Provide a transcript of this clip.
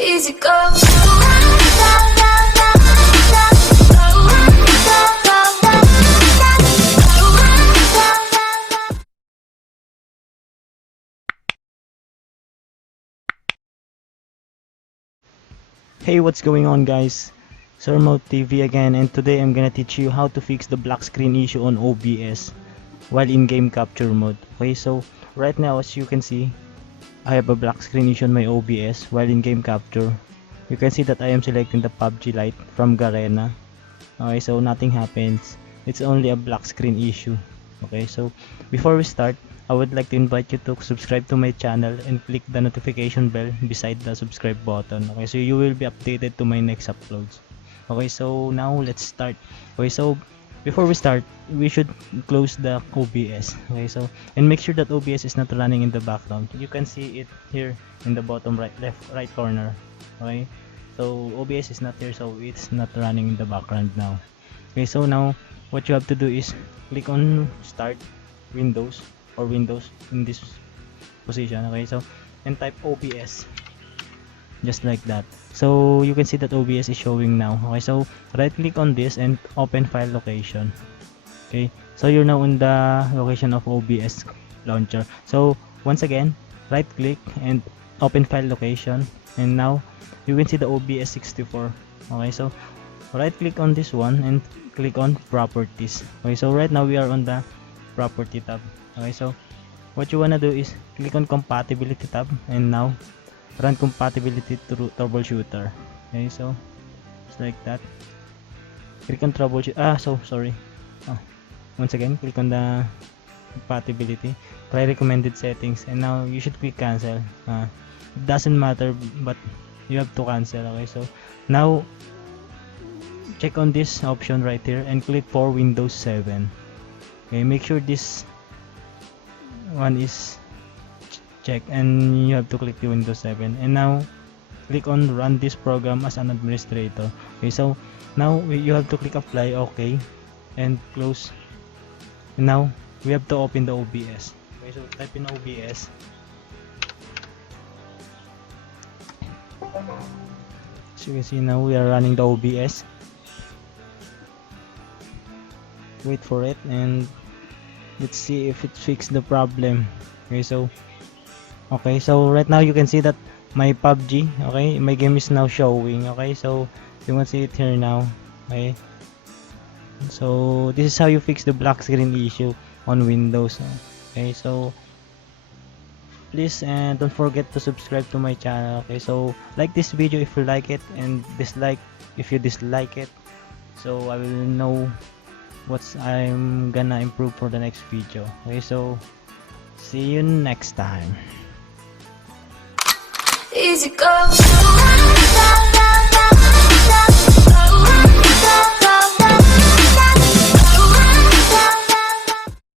Easy go. Hey, what's going on, guys? Surmouth TV again, and today I'm gonna teach you how to fix the black screen issue on OBS while in game capture mode. Okay, so right now, as you can see, I have a black screen issue on my OBS while in game capture. You can see that I am selecting the PUBG Lite from Garena. Okay, so nothing happens. It's only a black screen issue. Okay, so before we start, I would like to invite you to subscribe to my channel and click the notification bell beside the subscribe button. Okay, so you will be updated to my next uploads. Okay, so now let's start. Okay, so before we start, we should close the OBS. Okay, so and make sure that OBS is not running in the background. You can see it here in the bottom right corner. Okay, so OBS is not here, so it's not running in the background now. Okay, so now what you have to do is click on start Windows or Windows in this position. Okay, so and type OBS just like that. So you can see that OBS is showing now. Okay, so right click on this and open file location. Okay, so you're now in the location of OBS launcher. So once again, right click and open file location, and now you can see the OBS 64. Okay, so right click on this one and click on properties. Okay, so right now we are on the property tab. Okay, so what you wanna do is click on compatibility tab and now run compatibility through troubleshooter. Okay, so just like that. Click on troubleshoot. Sorry. Once again, click on the compatibility, try recommended settings, and now you should click cancel. It doesn't matter, but you have to cancel. Okay, so now check on this option right here and click for Windows 7. Okay, make sure this one is checked and you have to click the Windows 7, and now click on run this program as an administrator. Okay, so now you have to click apply, okay, and close. And now we have to open the OBS. Okay, so type in OBS. So you can see now we are running the OBS. Wait for it and let's see if it fixed the problem. Okay, so right now you can see that my PUBG, okay, my game is now showing. Okay, so you can see it here now. Okay, so this is how you fix the black screen issue on Windows. Okay, so please and don't forget to subscribe to my channel. Okay, so like this video if you like it and dislike if you dislike it, so I will know what's I'm gonna improve for the next video. Okay, so see you next time. Easy go.